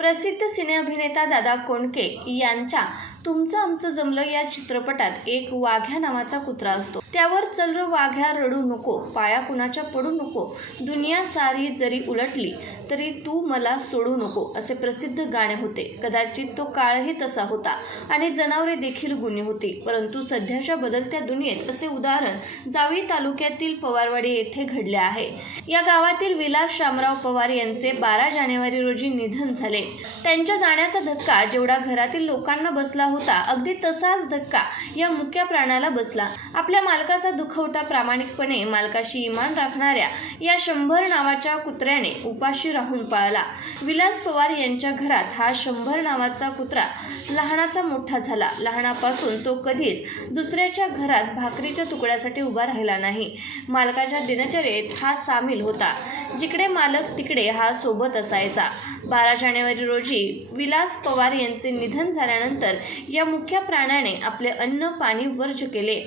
प्रसिद्ध सिनेअभिनेता दादा कोंडके यांच्या तुमचं आमचं जमलं या चित्रपटात एक वाघ्या नावाचा कुत्रा असतो. त्यावर चल र वाघ्या रडू नको पाया कुणाच्या पडू नको दुनिया सारी जरी उलटली तरी तू मला सोडू नको असे प्रसिद्ध गाणे होते. कदाचित तो काळही तसा होता आणि जनावरे देखील गुन्हे होती. परंतु सध्याच्या बदलत्या दुनियेत असे उदाहरण जावळी तालुक्यातील पवारवाडी येथे घडले आहे. या गावातील विलास शामराव पवार यांचे बारा जानेवारी रोजी निधन झाले. त्यांच्या जाण्याचा धक्का जेवढा घरातील लोकांना बसला होता अगदी तसाच धक्का या मुक्या प्राण्याला बसला. आपल्या मालकाचा दुखवटा प्रामाणिकपणे मालकाशी इमान राखणाऱ्या या शंभर नावाच्या कुत्र्याने उपाशी राहून पाळला. विलास पवार यांच्या घरात हा शंभर नावाचा कुत्रा लहानाचा मोठा झाला. लहानापासून तो कधीच दुसऱ्याच्या घरात भाकरीच्या तुकड्यासाठी उभा राहिला नाही. मालकाच्या दिनचर्येत हा सामील होता. जिकडे मालक तिकडे हा सोबत असायचा. बारा जानेवारी रोजी विलास पवार यांचे निधन झाल्यानंतर या मुख्य प्राण्याने आपले अन्न पाणी वर्ज केले.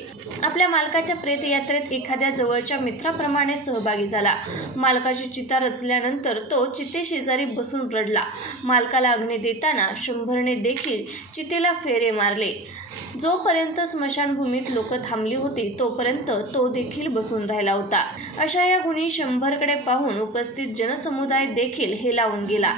आपल्या मालकाच्या प्रेतयात्रेत एखाद्या जवळच्या मित्राप्रमाणे सहभागी झाला. मालकाची चिता रचल्यानंतर तो चितेशेजारी बसून रडला. मालकाला अग्नी देताना शंभरने देखील चितेला फेरे मारले. जोपर्यंत स्मशानभूमीत लोक थांबली होती तोपर्यंत तो देखील बसून राहिला होता. अशा या गुणी शंभरकडे पाहून उपस्थित जनसमुदाय देखील हे लावून गेला.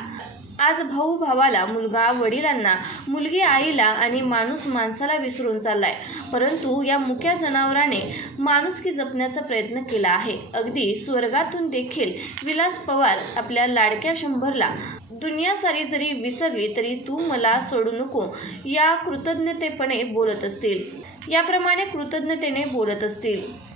आज भाऊ भावाला मुलगा वडिलांना मुलगी आईला आणि माणूस माणसाला विसरून चाललाय. परंतु या मुक्या जनावराने माणुसकी जपण्याचा प्रयत्न केला आहे. अगदी स्वर्गातून देखील विलास पवार आपल्या लाडक्या शंभरला दुनिया सारी जरी विसरली तरी तू मला सोडू नको या कृतज्ञतेपणे बोलत असतील. याप्रमाणे कृतज्ञतेने बोलत असतील.